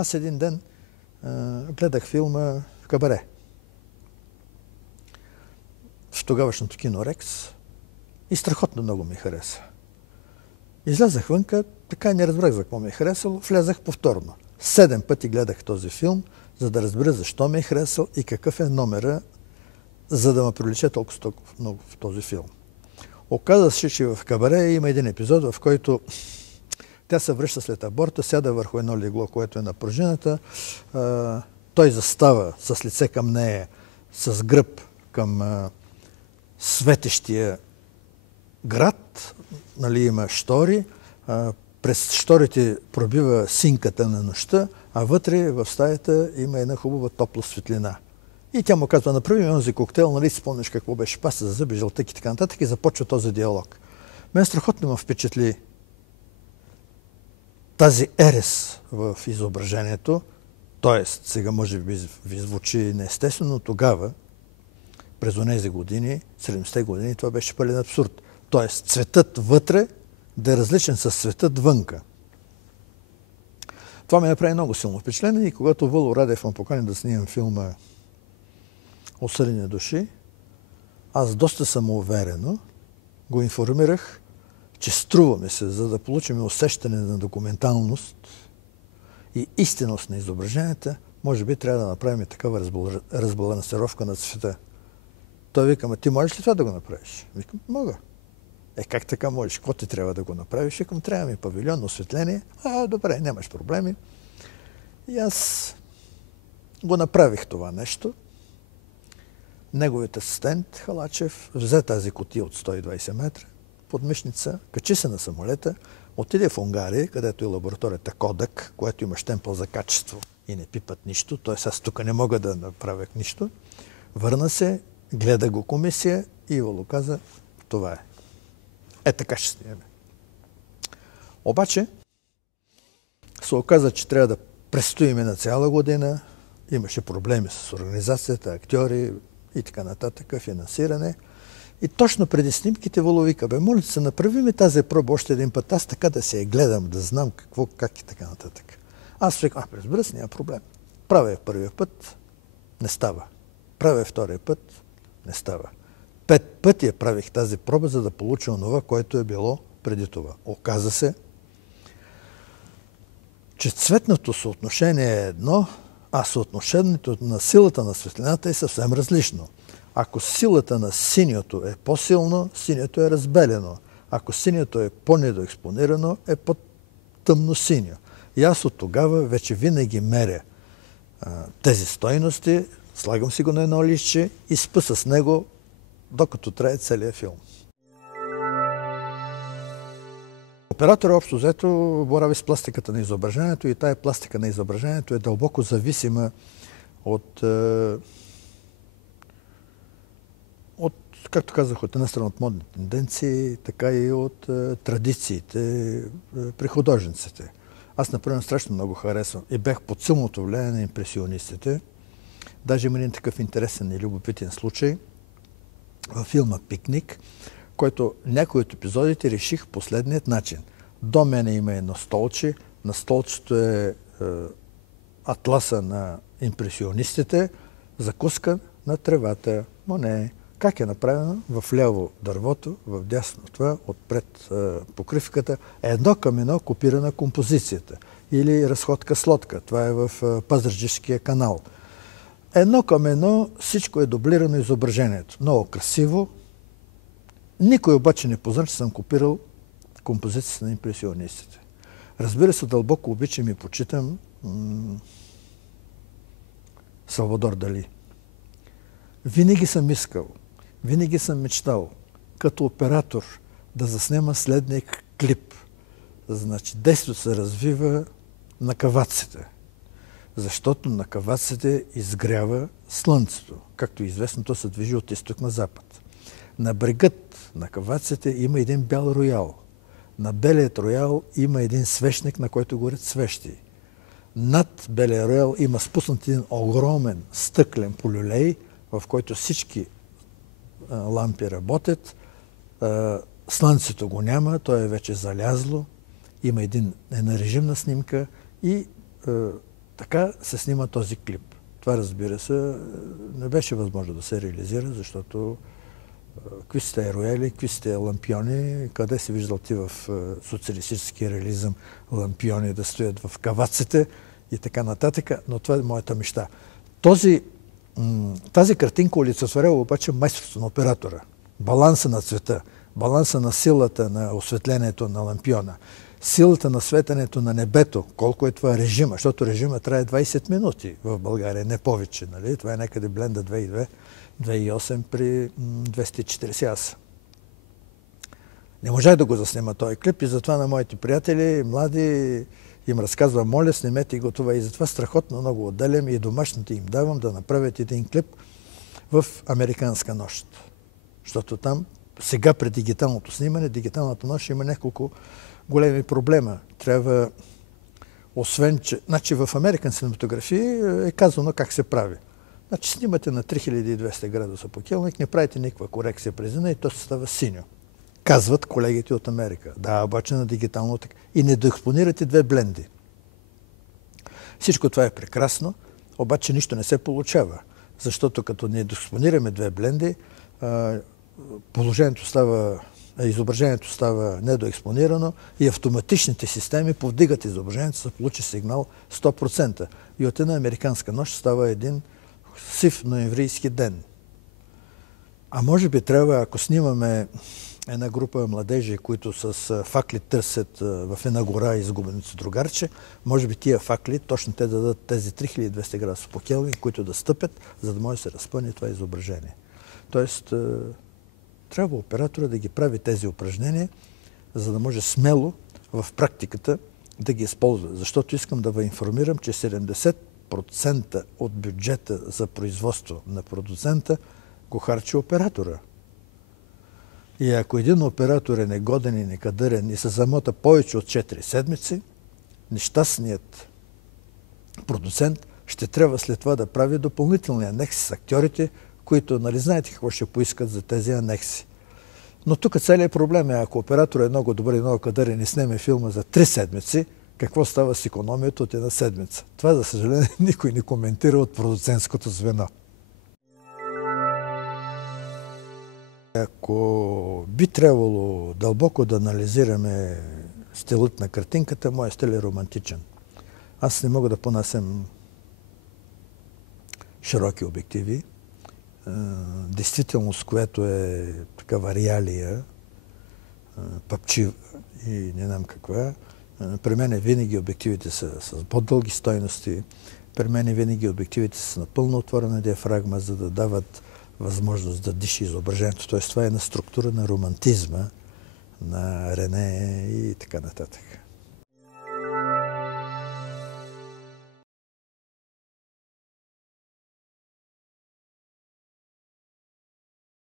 Аз един ден гледах филма Кабаре в тогавашното кино Рекс и страхотно много ми хареса. Излязах вънка, така и не разбрах за какво ми е харесало, влязах повторно. 7 пъти гледах този филм, за да разбера защо ми е харесал и какъв е номера, за да ме привлече толкова много в този филм. Оказва се, че в Кабаре има един епизод, в който тя се връща след аборта, сяда върху едно легло, което е на пружината. Той застава с лице към нея, с гръб към светещия град. Нали, има штори. През шторите пробива синката на нощта, а вътре в стаята има една хубава топла светлина. И тя му казва: направи ми онзи коктейл, нали си спомняш какво беше, паста за зъби, жълтък и така нататък, и започва този диалог. Мен страхотно ме впечатли тази ерес в изображението, т.е. сега може би ви звучи неестествено, но тогава, през онези години, 70-те години, това беше пълен абсурд. Т.е. цветът вътре да е различен с цветът вънка. Това ми направи много силно впечатление и когато Въло Радев ме покани да снимам филма Осъдени души, аз доста самоуверено го информирах, че струва ми се, за да получим усещане на документалност и истинност на изображенията, може би трябва да направим такава разбалансировка на цвета. Той вика: ти можеш ли това да го направиш? Викам: мога. Как така можеш? Какво ти трябва да го направиш? Викам: трябва ми павилион, осветление. Добре, нямаш проблеми. И аз го направих това нещо. Неговият асистент Халачев взе тази кутия от 120 метра, подмишница, качи се на самолета, отиде в Унгария, където е лабораторията Кодак, което има щемпел за качество и не пипат нищо, т.е. аз тук не мога да направя нищо. Върна се, гледа го комисия и Ивало каза: това е. Така ще снимаме. Обаче се оказа, че трябва да престоиме на цяла година. Имаше проблеми с организацията, актьори и така нататък, финансиране. И точно преди снимките Въло вика: моля се, направи ми тази проба още един път, аз така да се я гледам, да знам какво, как и така нататък. Аз викам: разбира се, няма проблем. Правя първия път, не става. Правя втория път, не става. 5 пъти я правих тази проба, за да получа онова, което е било преди това. Оказа се, че цветното съотношение е едно, а съотношението на силата на светлината е съвсем различно. Ако силата на синьото е по-силно, синьото е разбелено. Ако синьото е по-недоекспонирано, е по-тъмно синьо. И аз от тогава вече винаги меря тези стойности, слагам си го на едно листче и спа с него, докато трае целият филм. Операторът общо взето борави с пластиката на изображението и тая пластика на изображението е дълбоко зависима от както казах, от една страна от модни тенденции, така и от традициите при художниците. Аз, например, страшно много харесвам и бях под силното влияние на импресионистите. Даже има един такъв интересен и любопитен случай във филма «Пикник», който някои от епизодите реших последният начин. До мене има едно столче, на столчето е атласа на импресионистите, закуска на тревата. Моне. Как е направено? В ляво дървото, в дясно това, отпред покривката, едно към едно копирана композицията. Или разходка с лодка. Това е в Пазарджишкия канал. Едно към едно всичко е дублирано изображението. Много красиво. Никой обаче не позна, че съм копирал композицията на импресионистите. Разбира се, дълбоко обичам и почитам Салвадор Дали. Винаги съм искал, винаги съм мечтал като оператор да заснема следния клип. Значи, действието се развива на каваците, защото на каваците изгрява слънцето. Както известно, то се движи от изток на запад. На брегът на каваците има един бял роял. На белият роял има един свещник, на който горят свещи. Над белия роял има спуснат един огромен стъклен полюлей, в който всички лампи работят. Слънцето го няма, то е вече залязло. Има една режимна снимка и Така се снима този клип. Това, разбира се, не беше възможно да се реализира, защото какви сте рояли, какви сте лампиони, къде си виждал ти в социалистически реализъм лампиони да стоят в каваците и така нататък, но това е моята мечта. Тази картинка олицетворява обаче майсторство на оператора. Баланса на цвета, баланса на силата на осветлението на лампиона, силата на светенето на небето, колко е това режима, защото режима трае 20 минути в България, не повече. Нали? Това е някъде Бленда 2008 при 240 аса. Не можах да го заснима този клип и затова на моите приятели, млади, им разказвам, моля, снимете го това. И затова страхотно много отделям и домашните им давам да направят един клип в Американска нощ. Защото там, сега при дигиталното снимане, дигиталната нощ има няколко големи проблема. Трябва, освен че... Значи в American Cinematography е казано как се прави. Значи снимате на 3200 градуса по Келник, не правите никаква корекция през деня и то се става синьо. Казват колегите от Америка. Да, обаче на дигитално така. И не доекспонирате две бленди. Всичко това е прекрасно, обаче нищо не се получава. Защото като не доекспонираме две бленди, изображението става недоекспонирано и автоматичните системи повдигат изображението, за да получи сигнал 100%. И от една американска нощ става един сив ноемврийски ден. А може би трябва, ако снимаме една група младежи, които с факли търсят в една гора изгубеното другарче, може би тия факли, точно те дадат тези 3200 градуса по Келвин, които да стъпят, за да може да се разпъне това изображение. Тоест, трябва оператора да ги прави тези упражнения, за да може смело в практиката да ги използва. Защото искам да ви информирам, че 70% от бюджета за производство на продуцента го харчи оператора. И ако един оператор е негоден и некадърен и се замота повече от 4 седмици, нещастният продуцент ще трябва след това да прави допълнителни анекси с актьорите, които, нали знаете какво ще поискат за тези анекси. Но тук целият проблем е, ако оператор е много добър и много кадърен и снеме филма за 3 седмици, какво става с икономията от една седмица? Това, за съжаление, никой не коментира от продуцентското звено. Ако би трябвало дълбоко да анализираме стилът на картинката, моят стил е романтичен. Аз не мога да понасям широки обективи, действителност, която е такава реалия, пъпчи и не знам каква. При мен винаги обективите са с по-дълги стойности, при мен винаги обективите са с напълно отворена диафрагма, за да дават възможност да диши изображението. Т.е. това е една структура на романтизма, на Рене и така нататък.